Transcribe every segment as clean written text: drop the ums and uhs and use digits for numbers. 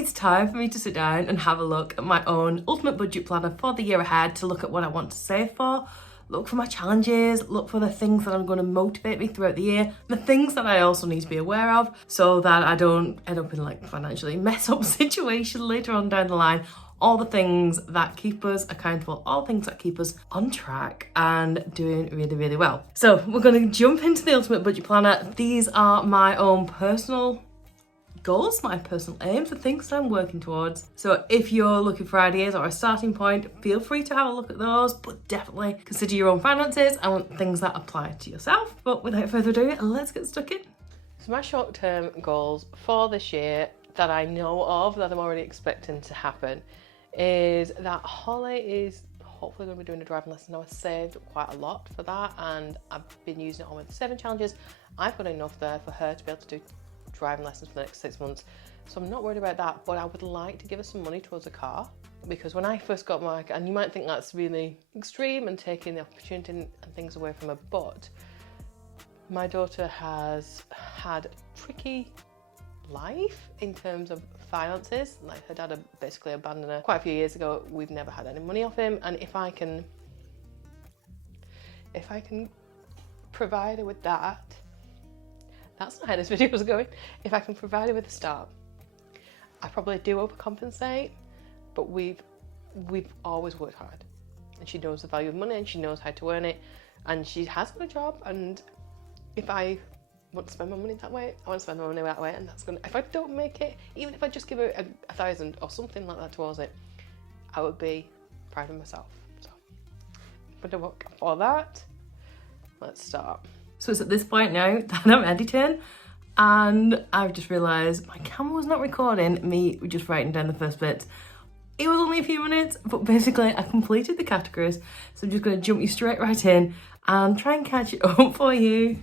it's time for me to sit down and have a look at my own ultimate budget planner for the year ahead, to look at what I want to save for, look for my challenges, look for the things that are going to motivate me throughout the year, the things that I also need to be aware of so that I don't end up in like financially mess up situation later on down the line. All the things that keep us accountable, all things that keep us on track and doing really, really well. So we're going to jump into the ultimate budget planner. These are my own personal goals, my personal aims, the things that I'm working towards. So if you're looking for ideas or a starting point, feel free to have a look at those, but definitely consider your own finances and things that apply to yourself. But without further ado, let's get stuck in. So my short-term goals for this year that I know of, that I'm already expecting to happen, is that Holly is hopefully going to be doing a driving lesson. Now I saved quite a lot for that and I've been using it on with the 7 challenges. I've got enough there for her to be able to do driving lessons for the next 6 months. So I'm not worried about that, but I would like to give her some money towards a car, because when I first got my, and you might think that's really extreme and taking the opportunity and things away from her, but my daughter has had a tricky life in terms of finances. Like her dad had basically abandoned her quite a few years ago. We've never had any money off him, and if I can provide her with that, that's not how this video was going. If I can provide her with a start, I probably do overcompensate, but we've always worked hard, and she knows the value of money and she knows how to earn it, and she has got a job, and if I want to spend my money that way, I want to spend my money that way, and that's gonna, if I don't make it, even if I just give her a 1,000 or something like that towards it, I would be proud of myself. So I'm gonna work for that. Let's start. So it's at this point now that I'm editing, and I've just realised my camera was not recording me just writing down the first bits. It was only a few minutes, but basically I completed the categories, so I'm just going to jump you straight right in and try and catch it up for you.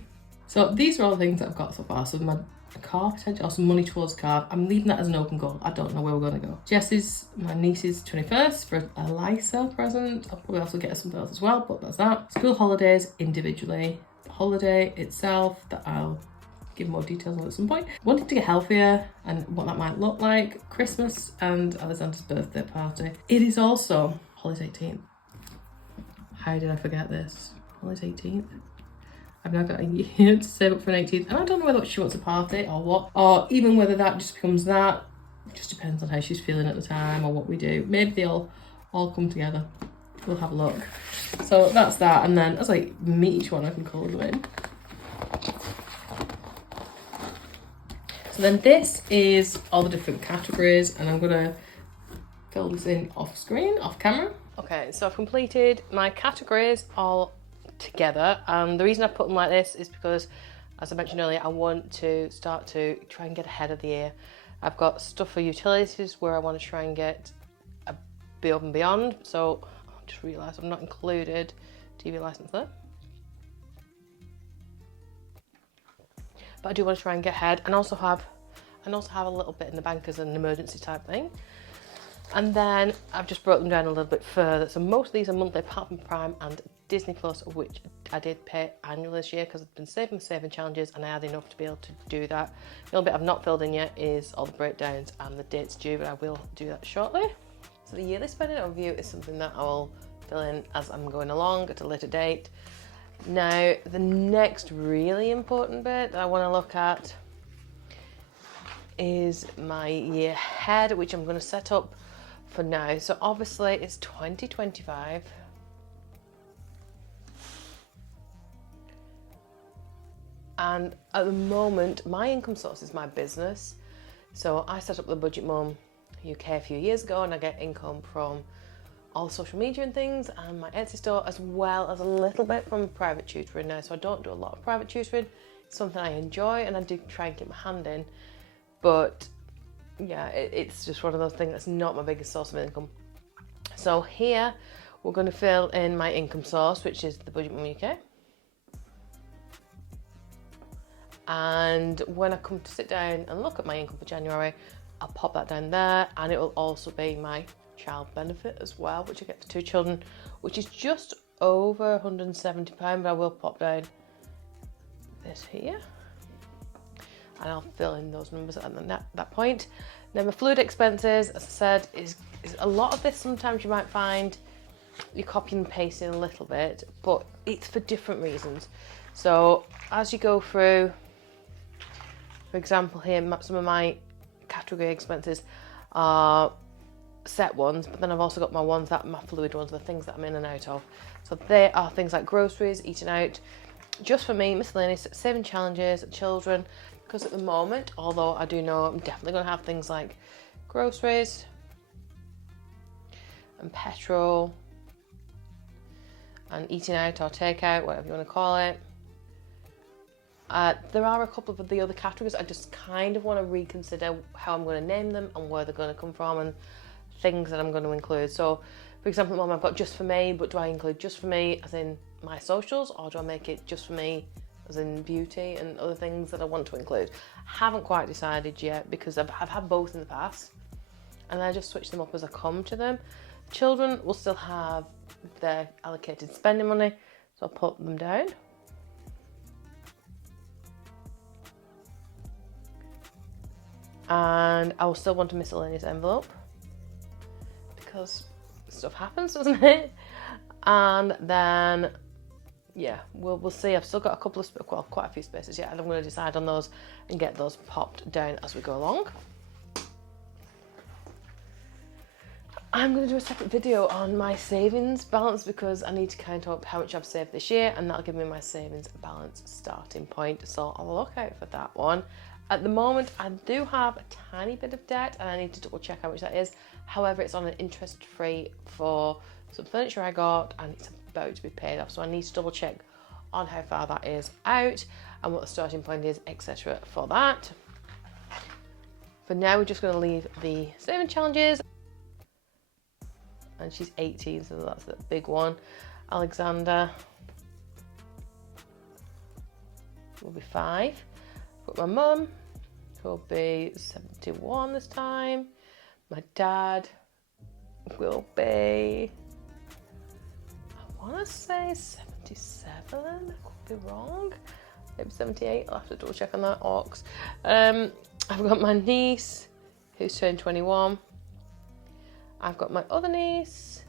So these are all the things that I've got so far. So my car potential, or some money towards the car. I'm leaving that as an open goal. I don't know where we're going to go. Jess's, my niece's 21st for a Lysa present. I'll probably also get her something else as well, but that's that. School holidays individually. The holiday itself that I'll give more details on at some point. Wanted to get healthier and what that might look like. Christmas and Alexander's birthday party. It is also Holly's 18th. How did I forget this? Holly's 18th. I've now got a year to save up for an 18th, and I don't know whether she wants a party or what, or even whether that just becomes that. It just depends on how she's feeling at the time or what we do. Maybe they'll all come together. We'll have a look. So that's that, and then as I meet each one, I can colour them in. So then this is all the different categories, and I'm gonna fill this in off screen, off camera. Okay, so I've completed my categories all together, and the reason I put them like this is because, as I mentioned earlier, I want to start to try and get ahead of the year. I've got stuff for utilities where I want to try and get a bit up and beyond. So I just realised I've not included TV licence there, but I do want to try and get ahead, and also have a little bit in the bank as an emergency type thing. And then I've just broke them down a little bit further. So most of these are monthly, apart from Prime and Disney Plus, which I did pay annually this year because I've been saving challenges, and I had enough to be able to do that. The only bit I've not filled in yet is all the breakdowns and the dates due, but I will do that shortly. So the yearly spending overview is something that I will fill in as I'm going along at a later date. Now, the next really important bit that I want to look at is my year ahead, which I'm going to set up for now. So obviously it's 2025. And at the moment, my income source is my business. So I set up the Budget Mum UK a few years ago, and I get income from all social media and things, and my Etsy store, as well as a little bit from private tutoring now. So I don't do a lot of private tutoring. It's something I enjoy, and I do try and get my hand in. But yeah, it's just one of those things that's not my biggest source of income. So here we're going to fill in my income source, which is the Budget Mum UK. And when I come to sit down and look at my income for January, I'll pop that down there, and it will also be my child benefit as well, which I get for 2 children, which is just over £170, but I will pop down this here, and I'll fill in those numbers at that point. Now my fluid expenses, as I said, is a lot of this. Sometimes you might find you're copying and pasting a little bit, but it's for different reasons. So as you go through, for example here, some of my category expenses are set ones, but then I've also got my ones that my fluid ones, the things that I'm in and out of. So they are things like groceries, eating out, just for me, miscellaneous, saving challenges, children, because at the moment, although I do know I'm definitely going to have things like groceries and petrol and eating out or takeout, whatever you want to call it. There are a couple of the other categories I just kind of want to reconsider how I'm going to name them and where they're going to come from and things that I'm going to include. So, for example, at the moment I've got just for me, but do I include just for me as in my socials, or do I make it just for me as in beauty and other things that I want to include? Haven't quite decided yet, because I've had both in the past and I just switch them up as I come to them. Children will still have their allocated spending money, so I'll put them down. And I will still want a miscellaneous envelope, because stuff happens, doesn't it? And then, yeah, we'll see. I've still got a couple of, well, quite a few spaces yet, and I'm going to decide on those and get those popped down as we go along. I'm going to do a separate video on my savings balance, because I need to count up how much I've saved this year, and that'll give me my savings balance starting point. So I'll look out for that one. At the moment, I do have a tiny bit of debt, and I need to double check how much that is. However, it's on an interest-free for some furniture I got, and it's about to be paid off. So I need to double check on how far that is out and what the starting point is, etc. for that. For now, we're just going to leave the saving challenges. And she's 18, so that's the big one. Alexander will be 5. But my mum will be 71 this time. My dad will be, I want to say 77. I could be wrong. Maybe 78. I'll have to double check on that. Orcs. I've got my niece who's turned 21. I've got my other niece,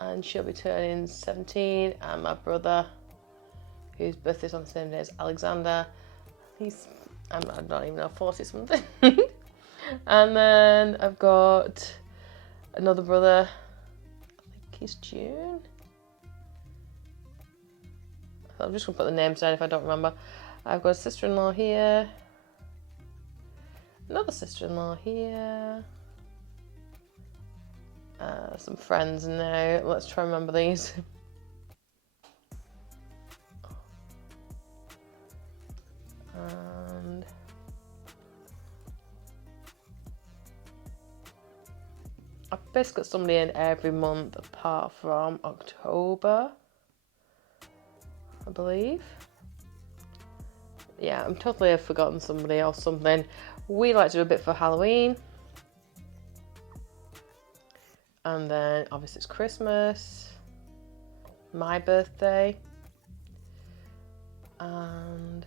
and she'll be turning 17, and my brother, whose birthday's on the same day as Alexander, he's, I don't even know, 40 something. And then I've got another brother, I think he's June. I'm just going to put the names down if I don't remember. I've got a sister-in-law here, another sister-in-law here, some friends now. Let's try and remember these. And I've basically got somebody in every month apart from October, I believe. Yeah, I'm totally have forgotten somebody or something. We like to do a bit for Halloween. And then obviously it's Christmas, my birthday, and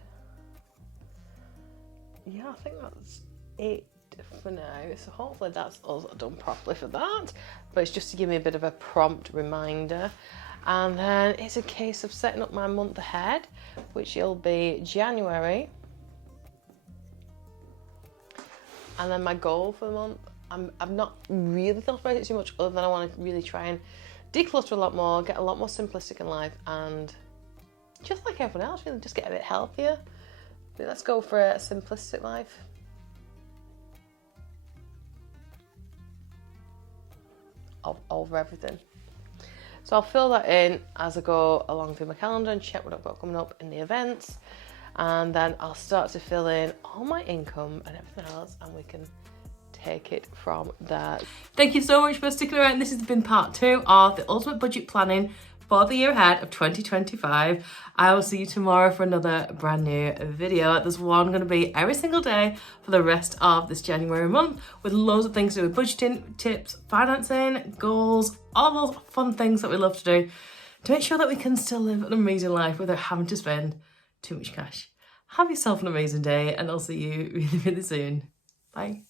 yeah, I think that's it for now. So hopefully that's us done properly for that, but it's just to give me a bit of a prompt reminder. And then it's a case of setting up my month ahead, which will be January. And then my goal for the month, I've not really thought about it too much, other than I want to really try and declutter a lot more, get a lot more simplistic in life, and just like everyone else, really just get a bit healthier. But let's go for a simplistic life. Over everything. So I'll fill that in as I go along through my calendar and check what I've got coming up in the events, and then I'll start to fill in all my income and everything else, and we can take it from there. Thank you so much for sticking around. This has been part 2 of the ultimate budget planning for the year ahead of 2025. I will see you tomorrow for another brand new video. There's one going to be every single day for the rest of this January month, with loads of things to do with budgeting, tips, financing, goals, all those fun things that we love to do to make sure that we can still live an amazing life without having to spend too much cash. Have yourself an amazing day, and I'll see you really, really soon. Bye.